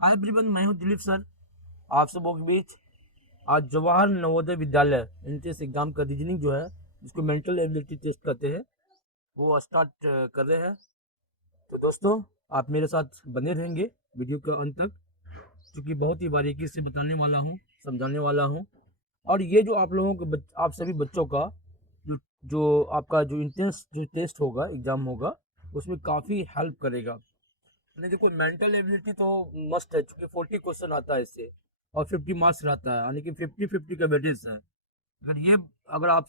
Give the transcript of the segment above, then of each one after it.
Hi everyone, मैं हूं Dilip sir. आप सबों के बीच आज जवाहर नवोदय विद्यालय एंट्रेंस एग्जाम का रीजनिंग जो है, जिसको मेंटल एबिलिटी टेस्ट कहते हैं, वो स्टार्ट कर रहे हैं। तो दोस्तों, आप मेरे साथ बने रहेंगे वीडियो के अंत तक, क्योंकि बहुत ही बारीकी से बताने वाला हूँ, समझाने वाला हूँ। और ये जो आप लोगों के आप सभी बच्चों का जो जो आपका जो इंट्रेंस जो टेस्ट होगा, एग्जाम होगा, उसमें काफ़ी हेल्प करेगा। नहीं, देखो मेंटल एबिलिटी तो मस्ट है, क्योंकि 40 क्वेश्चन आता है इससे और 50 मार्क्स रहता है, यानी कि 50-50 का वेटेज है। अगर आप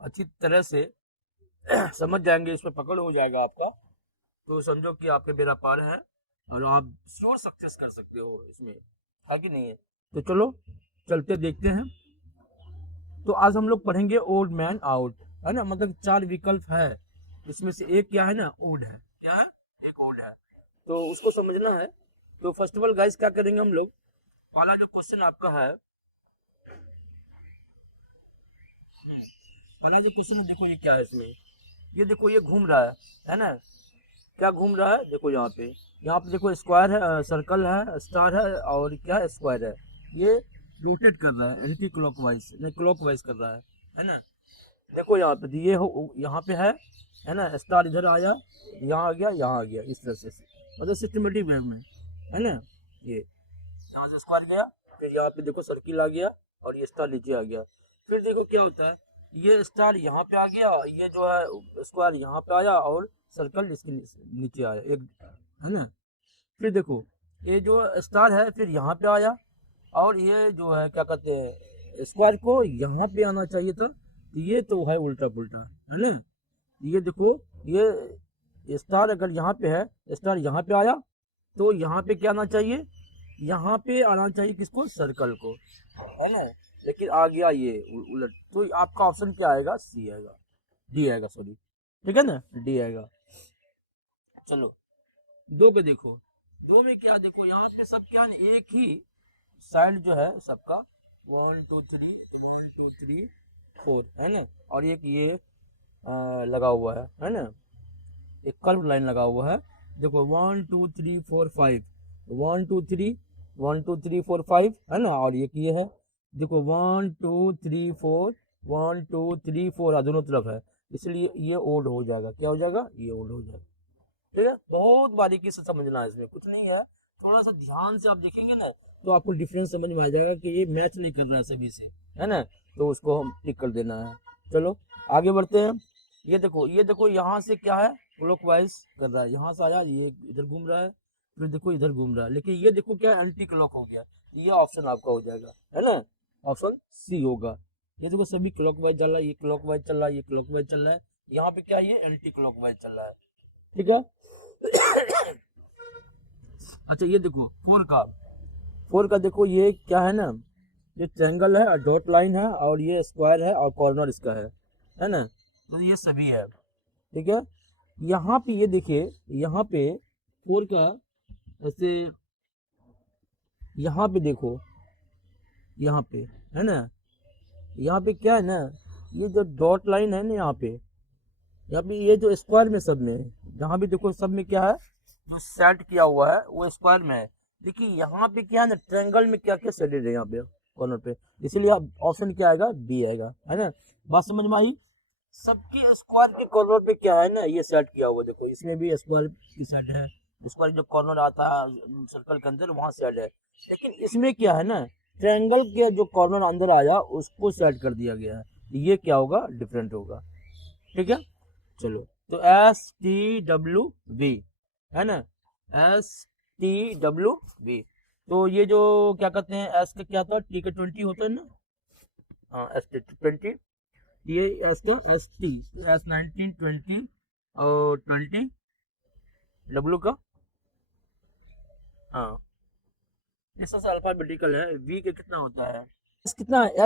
अच्छी तरह से समझ जाएंगे, इसमें पकड़ हो जाएगा आपका, तो समझो कि आपके बेड़ा पार है और आप श्योर सक्सेस कर सकते हो इसमें, है कि नहीं है? तो चलो चलते देखते हैं। तो आज हम लोग पढ़ेंगे ओल्ड मैन आउट, है ना। मतलब 4 विकल्प है, इसमें से एक क्या है ना, ओड है। क्या है? एक ओड है, तो उसको समझना है। तो फर्स्ट ऑफ ऑल गाइस, क्या करेंगे हम लोग, पहला जो क्वेश्चन आपका है, पहला जो क्वेश्चन है, देखो ये क्या है इसमें। ये देखो, ये घूम रहा है ना। क्या घूम रहा है? देखो यहाँ पे देखो स्क्वायर है, सर्कल है, स्टार है, और क्या है, स्क्वायर है। ये रोटेट कर रहा है एंटी क्लॉकवाइज, नहीं क्लॉकवाइज कर रहा है ना। देखो यहाँ पे ये हो, यहाँ पे है ना, स्टार इधर आया, यहाँ आ गया, यहाँ आ गया, इस तरह से, मतलब सिस्टमेटिक वे में, है ना। ये यहाँ से स्क्वायर गया, फिर यहाँ पे देखो सर्किल आ गया, और ये स्टार नीचे आ गया। फिर देखो क्या होता है, ये स्टार यहाँ पे आ गया, ये जो है स्क्वायर यहाँ पे आया, और सर्कल इसके नीचे आया एक, है ना। फिर देखो, ये जो स्टार है फिर यहाँ पे आया, और ये जो है क्या कहते हैं, स्क्वायर को यहाँ पे आना चाहिए था, ये तो है उल्टा पुल्टा, है ना। ये देखो, ये स्टार अगर यहाँ पे है, स्टार यहाँ पे आया, तो यहाँ पे क्या आना चाहिए, यहाँ पे आना चाहिए किसको, सर्कल को, है ना। लेकिन आ गया ये उलट, तो आपका ऑप्शन क्या आएगा, सी आएगा, डी आएगा, सॉरी। ठीक है ना, डी आएगा। चलो दो पे देखो, दो में क्या, देखो यहाँ पे सब क्या है, एक ही साइड जो है सबका, 1 2 3 1 2 3 4, है ना। और एक ये लगा हुआ है ना, एक कर्व लाइन लगा हुआ है। देखो 1 2 3 4 5, 1 2 3, 1 2 3 4 5, है ना। और एक ये है, देखो 1 2 3 4, 1 2 3 4 दोनों तरफ है, इसलिए ये ओड हो जाएगा। क्या हो जाएगा? ये ओड हो जाएगा। ठीक है, बहुत बारीकी से समझना है, इसमें कुछ नहीं है। थोड़ा सा ध्यान से आप देखेंगे ना, तो आपको डिफरेंस समझ में आ जाएगा कि ये मैच नहीं कर रहा है सभी से, है ना। तो उसको हम टिक कर देना है। चलो आगे बढ़ते हैं। ये देखो यहाँ से क्या है, क्लॉकवाइज कर रहा है, यहाँ से आया, ये इधर घूम रहा है, फिर देखो इधर घूम रहा है, लेकिन ये देखो क्या, एंटी क्लॉक हो गया। ये ऑप्शन आपका हो जाएगा, है ना, ऑप्शन सी होगा। ये देखो सभी क्लॉकवाइज चल रहा है, ये क्लॉकवाइज चल रहा है, ये क्लॉकवाइज चल रहा है, यहाँ पे क्या, ये एंटी क्लॉकवाइज चल रहा है। ठीक है। अच्छा ये देखो फोर का देखो, ये क्या है ना, ये ट्रायंगल है और डॉट लाइन है, और ये स्क्वायर है और कॉर्नर इसका है ना। तो ये सभी है। ठीक है। यहाँ पे ये देखिए, यहाँ पे फोर का ऐसे, यहाँ पे देखो, यहाँ पे, है ना, यहाँ पे क्या है ना, ये जो डॉट लाइन है ना, यहाँ पे ये जो स्क्वायर में सब में, जहाँ भी देखो सब में क्या है, जो सेट किया हुआ है वो स्क्वायर में है। देखिए यहाँ पे क्या है ना, ट्रायंगल में क्या क्या सेटेड है यहाँ पे कॉर्नर पे, इसीलिए ऑप्शन क्या आएगा, बी आएगा, है ना। बात समझ में आई? सबके स्क्वायर के कॉर्नर पे क्या है ना, ये सेट किया हुआ, देखो इसमें भी स्क्वायर की सेट है, स्क्वायर जो कॉर्नर आता है सर्कल के अंदर, वहां सेट है। लेकिन इसमें क्या है ना, ट्रायंगल के जो कॉर्नर अंदर आया उसको सेट कर दिया गया है, ये क्या होगा, डिफरेंट होगा। ठीक है। चलो, तो STW V, है ना, STW V। तो ये जो क्या कहते हैं, एस का क्या था, टी का 20 होता है ना, हाँ ST 20, ये एस का ST, S19 20 और 20, डब्लू का, हाँ, ये सबसे अल्फाबेटिकल है। वी का कितना होता है, एस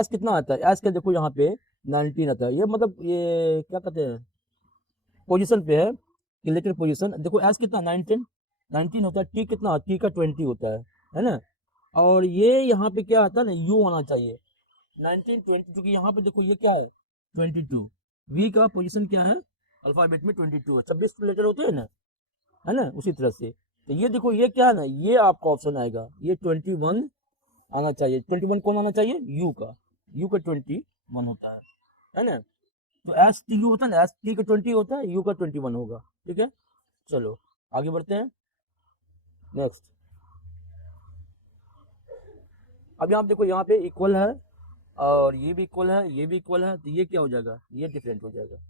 कितना आता है, एस का देखो यहाँ पे 19 आता है, ये मतलब ये क्या कहते हैं, पोजीशन पे है, रिलेटेड पोजीशन। देखो एस कितना, 19, 19 होता है, टी कितना, टी का 20 होता है ना। और ये यहाँ पे क्या आता है ना, यू आना चाहिए, 19 20, क्योंकि यहाँ पे देखो ये क्या है, 22। वी का पोजीशन क्या है, अल्फाबेट में 22 है, 26 लेटर होते हैं ना, है ना, उसी तरह से। तो ये देखो ये क्या है ना, ये आपका ऑप्शन आएगा, ये 21 आना चाहिए। 21 कौन आना चाहिए? यू का 21 होता है ना। तो एस टी यू होता है ना, एस टी का 20 होता है, यू का 21 होगा। ठीक है, चलो आगे बढ़ते हैं नेक्स्ट। अब यहाँ देखो, यहाँ पे इक्वल है और ये भी इक्वल है, ये भी इक्वल है, तो ये क्या हो जाएगा? ये डिफरेंट हो जाएगा,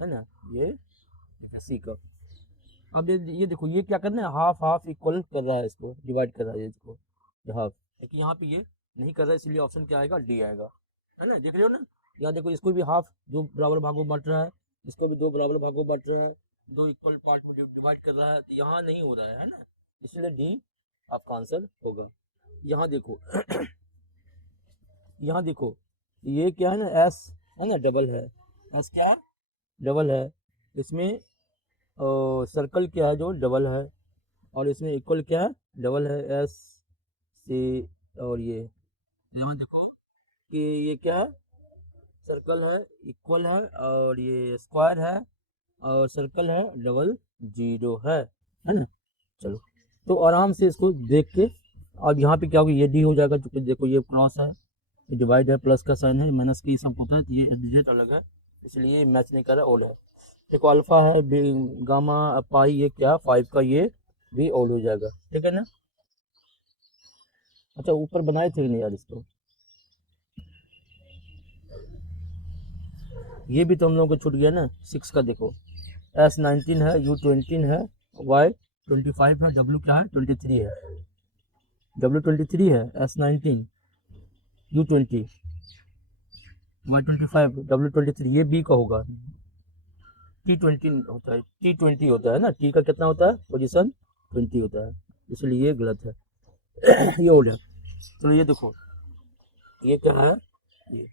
है ना, ये सी का। अब ये देखो, ये क्या करना है, हाफ हाफ इक्वल कर रहा है, इसको डिवाइड कर रहा है इसको, हाफ। लेकिन यहाँ पे ये नहीं कर रहा है, इसलिए ऑप्शन क्या आएगा? डी आएगा, है ना। देख रहे हो ना, यहाँ देखो, इसको भी हाफ दो बराबर भागों में बांट रहा है, इसको भी दो बराबर भागों में बांट रहा है, दो इक्वल पार्ट में डिवाइड कर रहा है, तो यहाँ नहीं हो रहा है ना, इसलिए डी आपका आंसर होगा। यहाँ देखो यहाँ देखो, ये क्या है ना, एस है ना, डबल है, एस क्या है? डबल है। इसमें सर्कल क्या है? जो डबल है। और इसमें इक्वल क्या है? डबल है, एस सी। और ये यहाँ देखो कि ये क्या है? सर्कल है, इक्वल है, और ये स्क्वायर है, और सर्कल है, डबल जीरो है ना। चलो, तो आराम से इसको देख के, और यहाँ पे क्या होगा? ये डी हो जाएगा, क्योंकि देखो ये क्रॉस है, ये डिवाइड है, प्लस का साइन है, माइनस की सब होता है, तो ये डिजिट अलग है, इसलिए मैच नहीं कर रहा, ओल है। देखो अल्फा है, गामा, पाई, ये क्या 5 का, ये भी ओल हो जाएगा। ठीक है ना। अच्छा, ऊपर बनाए थे नहीं यार इसको, ये भी तो हम लोगों को छूट गया ना। 6 का देखो, एस 19 है, यू 20 है, वाई 25 है, डब्ल्यू क्या है? 23 है, डब्ल्यू 23 है, एस 19, यू 20, वाई 25, डब्ल्यू 23, ये बी का होगा। टी 20 होता है, टी 20 होता है ना, टी का कितना होता है? पोजीशन 20 होता है, इसलिए ये गलत है। ये हो गया। चलो ये देखो, ये क्या है? ये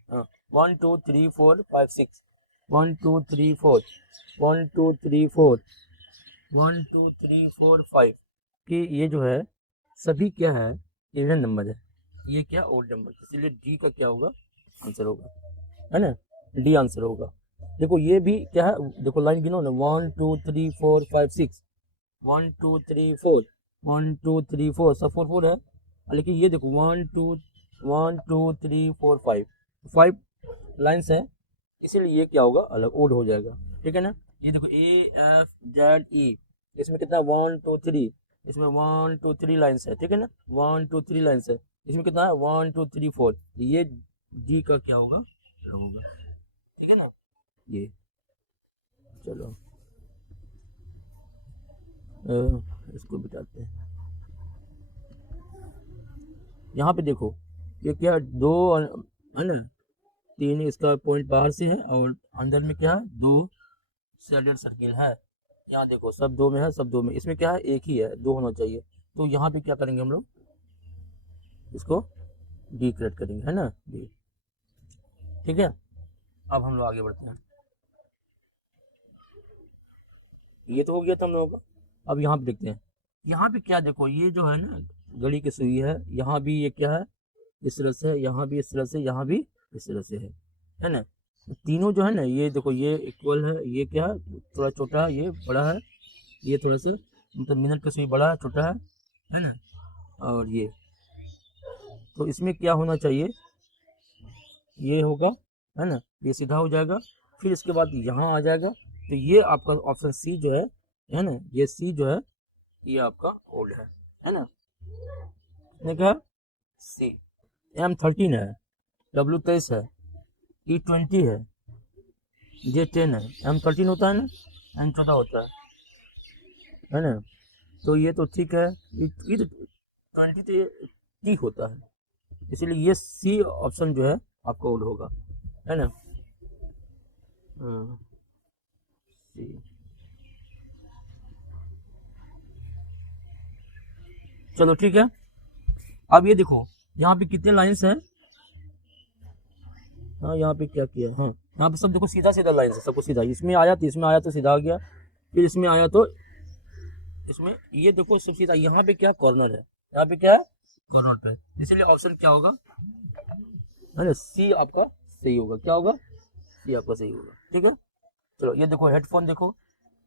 1 2 3 4 5 6, 1 2 3 4, 1 2 3 4, 1 2 3 4 5 कि ये जो है सभी क्या है? इवन नंबर है। ये क्या? ओड नंबर, इसलिए डी का क्या होगा? आंसर होगा, है ना, डी आंसर होगा। देखो ये भी क्या है? देखो लाइन गिनो ना, 1 2 3 4 5 6, 1 2 3 4, 1 2 3 4, सब 4 4 है। लेकिन ये देखो 1 2 3 4 5 लाइन्स है, इसीलिए ये क्या होगा? अलग, ओड हो जाएगा। ठीक है ना। ये देखो ए एफ जेड ई, इसमें कितना? 1 2 3, इसमें 1 2 3 लाइन्स है। ठीक है ना, 1 2 3 लाइन्स है, इसमें कितना है? 1 2 3 4, ये डी का क्या होगा? होगा। ठीक है ना। ये चलो इसको बिताते हैं। यहाँ पे देखो, ये क्या? दो है ना, 3 इसका पॉइंट बाहर से है, और अंदर में क्या है? 2 सैडर सर्किल है। यहाँ देखो सब 2 में है, सब 2 में, इसमें क्या है? एक ही है, 2 होना चाहिए। तो यहाँ पे क्या करेंगे हम लोग? इसको डी क्रिएट करेंगे, है ना, डी। ठीक है, अब हम लोग आगे बढ़ते हैं। ये तो हो गया था हम लोगों का। अब यहाँ पे देखते हैं, यहाँ पे क्या? देखो ये जो है ना, घड़ी की सुई है, यहाँ भी ये क्या है? इस तरह से, यहाँ भी इस तरह से, यहाँ भी इस तरह से है ना। तीनों जो है ना, ये देखो ये इक्वल है, ये क्या है? थोड़ा छोटा है, ये बड़ा है, ये थोड़ा सा मतलब मिनट का सुई बड़ा है, छोटा है ना। और ये तो इसमें क्या होना चाहिए? ये होगा, है ना, ये सीधा हो जाएगा, फिर इसके बाद यहाँ आ जाएगा। तो ये आपका ऑप्शन सी जो है ना, ये सी जो है, ये आपका ओल्ड है ना। कितने का? सी। एम 13 है, डब्ल्यू 23 है, ई 20 है, जे 10 है। एम 13 होता है ना, एम 14 होता है ना। तो ये तो ठीक है, ई 20 तो ये ठीक होता है, इसीलिए ये सी ऑप्शन जो है आपका ओल्ड होगा, है ना। सी। चलो ठीक है। अब ये देखो, यहाँ पे कितने लाइंस हैं? हाँ, यहाँ पे क्या किया? हाँ, यहाँ पे सब देखो सीधा सीधा लाइन है, सबको सीधा, इसमें आया तो इसमें आया तो सीधा आ गया, फिर इसमें आया तो इसमें, ये देखो सब सीधा। यहाँ पे क्या? कॉर्नर है, यहाँ पे क्या है? कॉर्नर पे, इसलिए ऑप्शन क्या होगा? है ना, सी आपका सही होगा। क्या होगा? सी आपका सही होगा। ठीक है, चलो ये देखो हेडफोन देखो,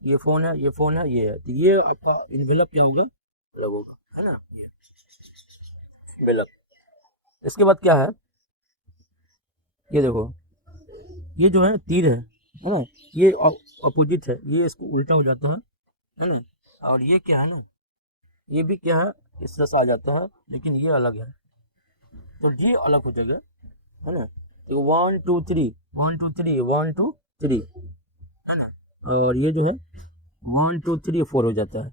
ये फोन है, ये फोन है, ये है, तो ये आपका इन्वेलप क्या होगा? अलग होगा, है ना, ये बेलक। इसके बाद क्या है, ये देखो, ये जो है तीर है ना, ये अपोजिट है, ये इसको उल्टा हो जाता है ना। और ये क्या है ना, ये भी क्या है, इस तरह से आ जाता है, लेकिन ये अलग है, तो ये अलग हो जाएगा, है ना। तो 1 2 3 1 2 3 1 2 3, है ना। और ये जो है 1 2 3 4 हो जाता है,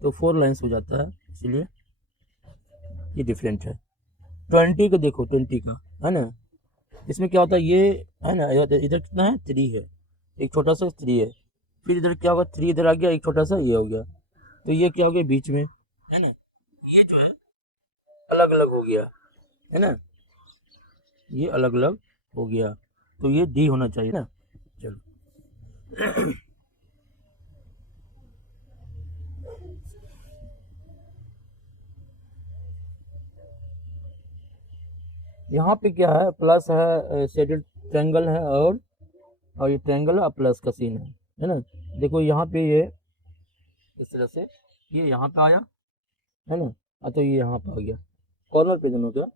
तो 4 लाइन्स हो जाता है, इसलिए ये डिफरेंट है। 20 का देखो, 20 का, है ना, इसमें क्या होता है, ये है ना, इधर कितना है, 3 है, एक छोटा सा 3 है, फिर इधर क्या होगा, 3 इधर आ गया, एक छोटा सा ये हो गया, तो ये क्या हो गया बीच में, है ना, ये जो है अलग अलग हो गया, है ना, ये अलग अलग हो गया, तो ये डी होना चाहिए ना। चलो यहाँ पे क्या है, प्लस है, शेडेड ट्रायंगल है, और ये ट्रायंगल है, प्लस का सीन है ना। देखो यहाँ पे ये इस तरह से ये यहाँ पे आया, है ना, तो ये यहाँ पे आ गया, कॉर्नर पे दोनों का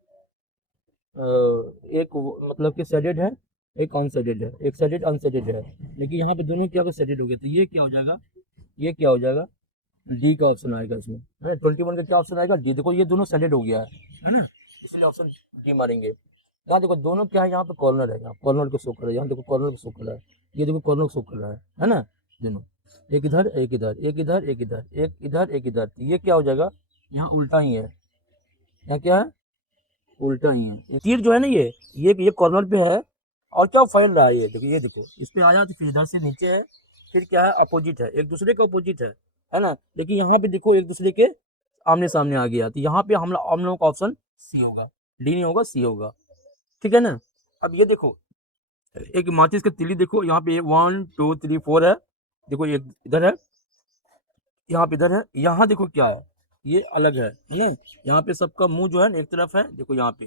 एक मतलब कि शेडेड है, एक अनशेडेड है, एक शेडेड अनशेडेड है, लेकिन यहाँ पे दोनों क्या शेडेड हो गया, तो ये क्या हो जाएगा, ये क्या हो जाएगा, डी का ऑप्शन आएगा इसमें, है 21 का क्या ऑप्शन आएगा, डी। देखो ये दोनों सेलेक्ट हो गया है ना, इसलिए ऑप्शन डी मारेंगे। यहाँ देखो दोनों क्या है, यहाँ पे कॉर्नर है, यहाँ कॉर्नर को शो कर रहा है, यहाँ देखो कॉर्नर को शो कर रहा है, ये देखो कॉर्नर को शो कर रहा है ना, दोनों एक इधर एक इधर, एक इधर एक इधर, एक इधर एक इधर, ये क्या हो जाएगा, यहाँ उल्टा ही है, यहाँ क्या है, उल्टा ही है। ये तीर जो है ना, ये कॉर्नर पे है, और क्या फैल रहा है, ये देखो इस पे आया, तो फिर इधर से नीचे है, फिर क्या है, अपोजिट है, एक दूसरे का अपोजिट है ना, लेकिन यहाँ पे देखो एक दूसरे के आमने सामने आ गया, तो यहाँ पे हम लोगों का ऑप्शन सी होगा, डी नहीं होगा, सी होगा, ठीक है ना। अब ये देखो, एक माचिस का तिली देखो, यहाँ पे 1 2 3 4 है, देखो एक इधर है, यहाँ पे इधर है, यहाँ देखो क्या है, ये अलग है ना, यहाँ पे सबका मुंह जो है एक तरफ है, देखो यहाँ पे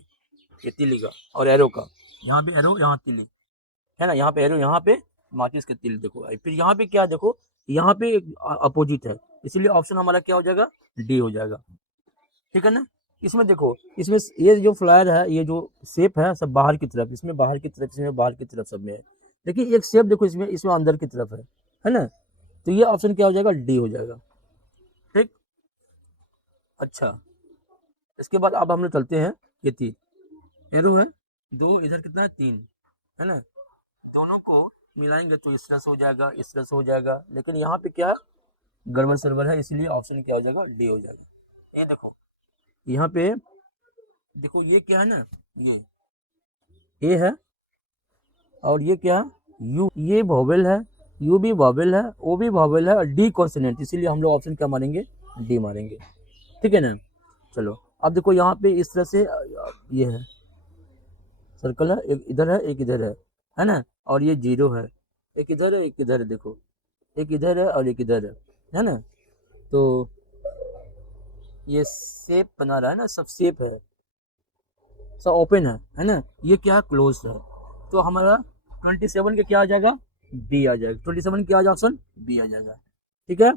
ये तिली का और एरो का, यहाँ पे एरो, यहाँ तिली, है ना, यहाँ पे एरो, यहाँ पे माचिस के तिल देखो, फिर यहाँ पे क्या देखो, यहाँ पे अपोजिट है, इसलिए ऑप्शन हमारा क्या हो जाएगा, डी हो जाएगा, ठीक है ना। इसमें देखो, इसमें ये जो फ्लायर है, ये जो शेप है, सब बाहर की तरफ, इसमें बाहर की तरफ, इसमें बाहर की तरफ, सब में है, लेकिन एक शेप देखो, इसमें इसमें अंदर की तरफ है ना, तो ये ऑप्शन क्या हो जाएगा, डी हो जाएगा, ठीक। अच्छा, इसके बाद अब हम लोग चलते हैं, ये तीन एरो है, दो इधर कितना है, तीन, है ना, दोनों को मिलाएंगे तो इस तरह से हो जाएगा, इस तरह से हो जाएगा, लेकिन यहाँ पे क्या है, गड़बड़ सरबर है, इसलिए ऑप्शन क्या हो जाएगा, डी हो जाएगा। ये देखो, यहाँ पे देखो, ये क्या है ना, ये ए है, और ये क्या है, यू, ये वॉवेल है, यू भी वॉवेल है, ओ भी वॉवेल है, और डी कॉन्सोनेंट, इसीलिए हम लोग ऑप्शन क्या मारेंगे, डी मारेंगे, ठीक है ना। चलो अब देखो, यहाँ पे इस तरह से ये है, सर्कल है, एक इधर है एक इधर है ना, और ये जीरो है, एक इधर है एक इधर है, देखो एक इधर है और एक इधर है ना, तो ये शेप बना रहा है ना, सब शेप है, सब ओपन है ना, ये क्या है, क्लोज है, तो हमारा 27 का क्या आ जाएगा, बी आ जाएगा, 27 क्या आ जाएगा, ऑप्शन बी आ जाएगा, ठीक है।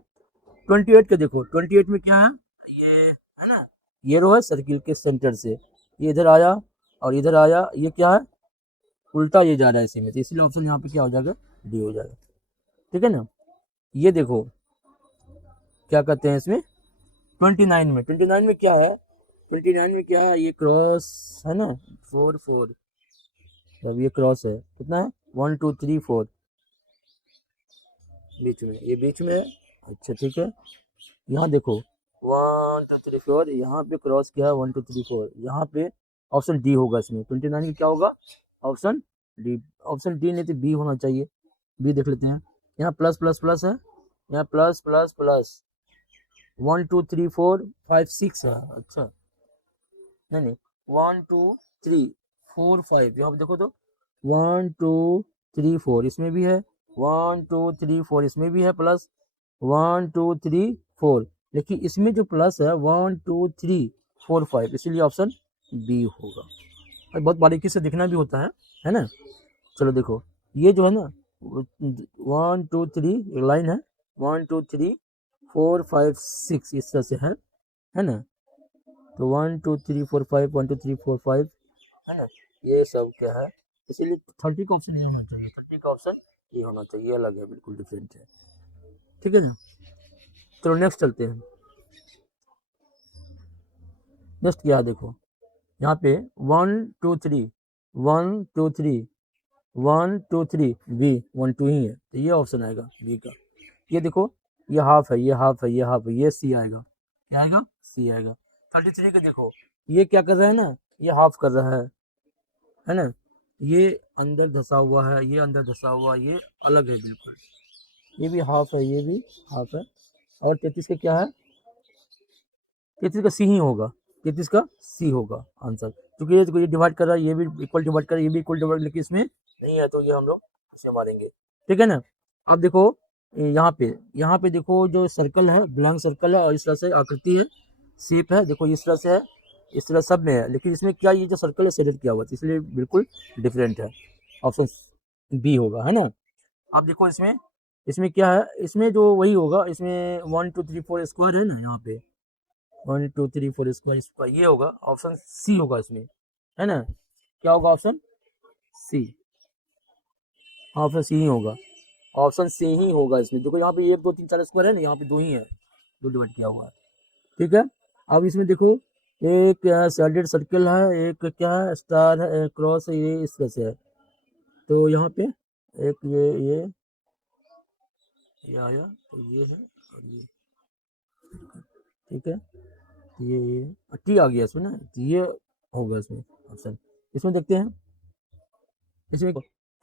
28 का देखो, 28 में क्या है, ये है ना, ये रो है सर्किल के सेंटर से, ये इधर आया और इधर आया, ये क्या है, उल्टा ये जा रहा है इसी में, तो इसलिए ऑप्शन यहाँ पे क्या हो जाएगा, डी हो जाएगा, ठीक है ना। ये देखो क्या कहते हैं इसमें, 29 में क्या है, 29 में क्या है, ये क्रॉस है ना, 4 4, अब ये क्रॉस है, कितना है, 1 2 3 4, बीच में, ये बीच में है, अच्छा ठीक है। यहाँ देखो 1 2 3 4, यहाँ पे क्रॉस क्या है, 1 2 3 4, यहाँ पे ऑप्शन डी होगा, इसमें 29 में क्या होगा, ऑप्शन डी, ऑप्शन डी नहीं तो बी होना चाहिए, बी देख लेते हैं, यहाँ प्लस प्लस प्लस है, यहाँ प्लस प्लस प्लस 1 2 3 4 5 6 है, अच्छा नहीं 1 2 3 4 5, यहाँ पे देखो तो 1 2 3 4 इसमें भी है, 1 2 3 4 इसमें भी है प्लस, 1 2 3 4, लेकिन इसमें जो प्लस है 1 2 3 4 5, इसीलिए ऑप्शन बी होगा, और बहुत बारीकी से दिखना भी होता है ना। चलो देखो, ये जो है ना 1 2 3 लाइन है, 1 2 3 4 5 6 इस तरह से है, है ना। तो 1 2 3 4 5 1 2 3 4 5 है ना, ये सब क्या है, इसीलिए 30 का ऑप्शन ये होना चाहिए, 30 का ऑप्शन ये होना चाहिए, अलग है, बिल्कुल डिफरेंट है। ठीक है ना। चलो नेक्स्ट चलते हैं। नेक्स्ट क्या है देखो, यहाँ पे 1 2 3 1 2 3 1 2 3 बी 1 2 ही है, तो ये ऑप्शन आएगा बी का। ये देखो, ये हाफ है, ये हाफ है, ये हाफ है, ये सी आएगा, क्या आएगा, सी आएगा। 33 का देखो, ये क्या कर रहा है ना, ये हाफ कर रहा है ना, ये अंदर धसा हुआ है, ये अंदर धसा हुआ है, ये अलग है बिल्कुल, ये भी हाफ है, ये भी हाफ है। और 33 का क्या है, 33 का सी ही होगा, 33 का सी होगा आंसर, क्योंकि ये डिवाइड कर रहा है, ये भी इक्वल डिवाइड कर रहा है, ये भी इक्वल डिवाइड, लेकिन इसमें नहीं है, तो ये हम लोग इसे मारेंगे। ठीक है ना। अब देखो यहाँ पे देखो, जो सर्कल है, ब्लैंक सर्कल है, और इस तरह से आकृति है, शेप है, देखो इस तरह से है, इस तरह सब में है, लेकिन इसमें क्या, ये जो सर्कल है शेडेड किया हुआ है, इसलिए बिल्कुल डिफरेंट है, ऑप्शन बी होगा, है ना। अब देखो इसमें क्या है, इसमें जो वही होगा, इसमें 1 2 3 4 स्क्वायर है ना, यहाँ पे 1 2 3 4 स्क्वायर, इसका ये होगा, ऑप्शन सी होगा इसमें, है ना। क्या होगा, ऑप्शन सी, ऑप्शन सी ही होगा, ऑप्शन सी ही होगा इसमें। देखो यहाँ पे 1 2 3 4 स्क्वायर है ना, यहाँ पे 2 ही है, 2 डिवाइड किया हुआ है। ठीक है। अब इसमें देखो, एक सैडेड सर्कल है, एक क्या है, स्टार है, क्रॉस है, ये इस तरह से है, तो यहाँ पे एक ये आया, तो ये है, और ये, ठीक है, ये टी आ गया इसमें ना, तो ये होगा इसमें ऑप्शन। इसमें देखते हैं, इसमें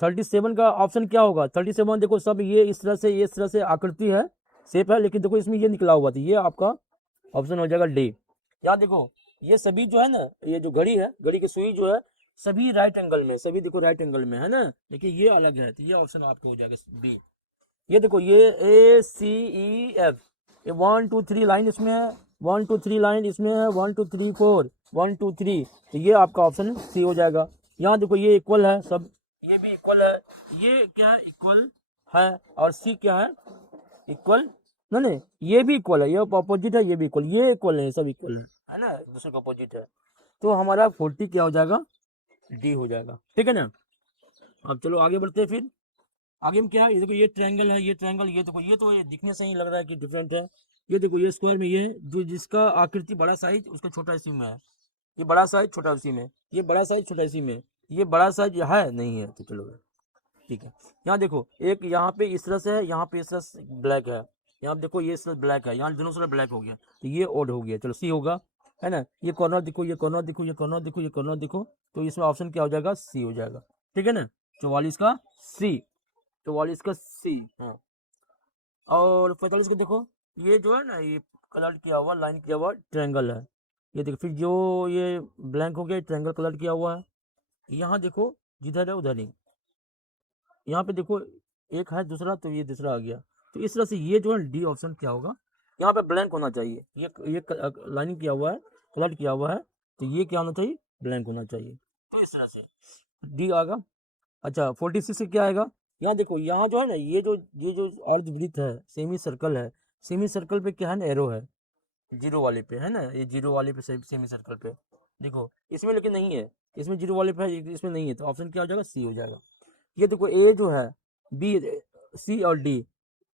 37 का ऑप्शन क्या होगा, 37 देखो, सब ये इस तरह से, ये इस तरह से आकृति है, शेप है, लेकिन देखो इसमें ये निकला हुआ था, ये आपका ऑप्शन हो जाएगा डी। यहाँ देखो, ये सभी जो है ना, ये जो घड़ी है, घड़ी की सुई जो है, सभी राइट एंगल में, सभी देखो राइट एंगल में है ना, लेकिन ये अलग है, तो ये ऑप्शन आपको हो जाएगा बी। ये देखो, ये ए सी ई एफ, ये 1 2 3 लाइन इसमें है, 1 2 3 लाइन इसमें है, 1 2 3 4 1 2 3, तो ये आपका ऑप्शन सी हो जाएगा। यहाँ देखो, ये इक्वल है सब, ये भी इक्वल है, ये क्या है, इक्वल है, और सी क्या है, इक्वल, नहीं, ये भी इक्वल है, ये अपोजिट है, ये भी इक्वल, ये इक्वल है, सब इक्वल है ना, दूसरे का अपोजिट है, तो हमारा 40 क्या हो जाएगा, डी हो जाएगा। ठीक है ना। अब चलो आगे बढ़ते हैं, फिर आगे में क्या है, ये देखो, ये ट्रायंगल है, ये ट्रायंगल, ये देखो, ये तो ये दिखने से ही लग रहा है कि डिफरेंट है। ये देखो, ये स्क्वायर में, ये जो जिसका आकृति बड़ा साइज, उसका छोटा इसी में है, ये बड़ा साइज छोटा उसी में, ये बड़ा साइज छोटा इसी में, ये बड़ा साइज है नहीं है, तो चलो ठीक है। यहाँ देखो, एक यहाँ पे इस तरह से है, यहाँ पे इस तरह से ब्लैक है, यहाँ पे देखो, ये इस तरह ब्लैक है, यहाँ दोनों तरफ ब्लैक हो गया, तो ये ओड हो गया, चलो सी होगा, है ना। ये कॉर्नर देखो, ये कॉर्नर देखो, ये कॉर्नर देखो, ये कॉर्नर देखो, तो इसमें ऑप्शन क्या हो जाएगा, सी हो जाएगा। ठीक है ना, 44 का सी, 44 का सी, हाँ। और 45 को देखो, ये जो है ना, ये कलर किया हुआ, लाइन किया हुआ ट्रायंगल है, ये देखो, फिर जो ये ब्लैंक हो गया, ट्रायंगल कलर किया हुआ है, यहाँ देखो, जिधर है उधर ही, यहाँ पे देखो, एक है दूसरा, तो ये दूसरा आ गया, तो इस तरह से ये जो है डी ऑप्शन क्या होगा, यहाँ पे ब्लैंक होना चाहिए, ये लाइनिंग किया हुआ है, कलर किया हुआ है, तो ये क्या होना चाहिए, ब्लैंक होना चाहिए, तो इस तरह से डी आएगा। अच्छा, 46 से क्या आएगा, यहाँ देखो, यहाँ जो है ना, ये जो अर्धवृत्त है, सेमी सर्कल है, सेमी सर्कल पे क्या है ना, एरो है, जीरो वाले पे है ना, ये जीरो वाले पे सेमी सर्कल पे देखो, इसमें लेकिन नहीं है, इसमें जीरो वाले पे है, इसमें नहीं है, तो ऑप्शन क्या हो जाएगा, सी हो जाएगा। ये देखो, ए जो है, बी, सी और डी,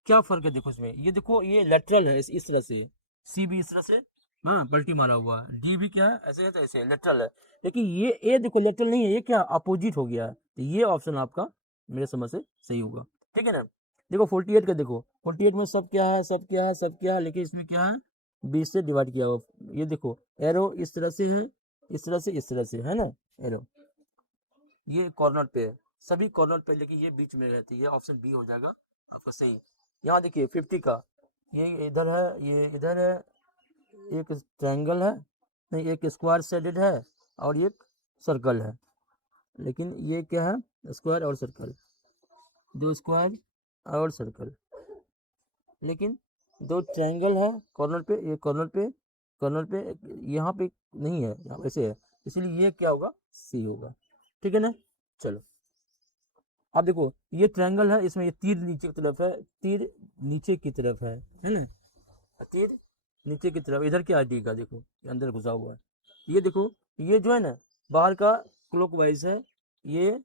क्या फर्क है देखो इसमें, ये देखो, ये लेटरल है, इस तरह से, सी भी इस तरह से, हाँ, पलटी मारा हुआ है, डी भी क्या है, ऐसे है, तो ऐसे लेटरल है, लेकिन ये ए देखो, लेटरल नहीं है, ये क्या अपोजिट हो गया है, तो ये ऑप्शन आपका मेरे समझ से सही होगा। ठीक है ना। देखो 48 का देखो, 48 में सब क्या है, सब क्या है, सब क्या है, लेकिन इसमें क्या है, 20 से डिवाइड किया हुआ, ये देखो, एरो इस तरह से है, इस तरह से, इस तरह से, है ना, एरो, ये कॉर्नर पे है, सभी कॉर्नर पे, लेकिन ये बीच में रहती है, ये ऑप्शन बी हो जाएगा आपका सही। यहाँ देखिए 50 का, ये इधर है, ये इधर है, एक ट्रायंगल है, नहीं, एक स्क्वायर शेडेड है, और एक सर्कल है, लेकिन ये क्या है, स्क्वायर और सर्कल, दो स्क्वायर और सर्कल, लेकिन दो ट्रायंगल है कॉर्नर पे, ये कॉर्नर पे, यहाँ पे नहीं है, यहाँ ऐसे है, इसलिए ये क्या होगा, सी होगा। ठीक है ना। चलो, अब देखो, ये ट्रायंगल है, इसमें ये तीर नीचे की तरफ है, तीर नीचे की तरफ है ना, तीर नीचे की तरफ इधर क्या है डी का, देखो ये अंदर घुसा हुआ है। ये देखो, ये जो है ना बाहर का क्लॉकवाइज है, ये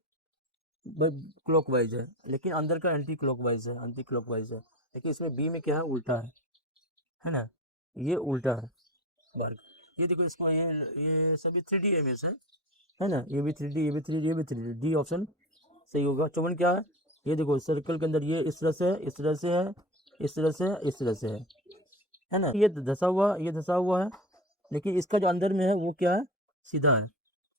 क्लॉकवाइज है, लेकिन अंदर का एंटी क्लॉकवाइज है, एंटी क्लॉकवाइज है। लेकिन इसमें बी में क्या है, उल्टा है ना, ये उल्टा है बाहर का। ये देखो इसको, ये सभी 3D इमेज है ना, ये भी 3D, ये भी 3D, ये भी 3D, डी ऑप्शन सही होगा। 54 क्या है, ये देखो सर्कल के अंदर ये इस तरह से है, इस तरह से है, इस तरह से है, इस तरह से है ना, ये धसा हुआ, ये धसा हुआ है, लेकिन इसका जो अंदर में है वो क्या है, सीधा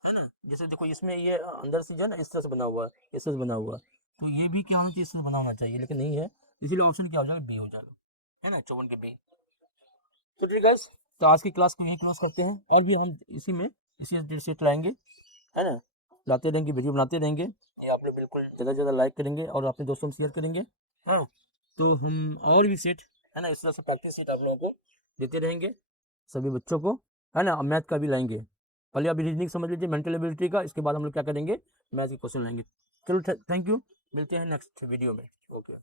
है ना। जैसे देखो इसमें ये अंदर से जो है ना इस तरह से बना हुआ है, इस तरह से बना हुआ है, तो ये भी क्या होना चाहिए, इस तरह बना होना चाहिए, लेकिन नहीं है, इसीलिए ऑप्शन क्या हो जाएगा, बी हो जाएगा, है ना, 54 के बी। तो ठीक गाइस, तो आज की क्लास को यही क्लोज करते हैं, और भी हम इसी में इसी से लाएंगे, है ना, लाते रहेंगे, वीडियो बनाते रहेंगे। ये आप लोग बिल्कुल ज़्यादा से ज़्यादा लाइक करेंगे और अपने दोस्तों में शेयर करेंगे, हाँ। तो हम और भी सेट, है ना, इस तरह से प्रैक्टिस सेट आप लोगों को देते रहेंगे, सभी बच्चों को, है ना। मैथ का भी लाएंगे, पहले अभी रीजनिंग समझ लीजिए, मेंटल एबिलिटी का, इसके बाद हम लोग क्या करेंगे, मैथ के क्वेश्चन लाएंगे। चलो थैंक यू, मिलते हैं नेक्स्ट वीडियो में, ओके।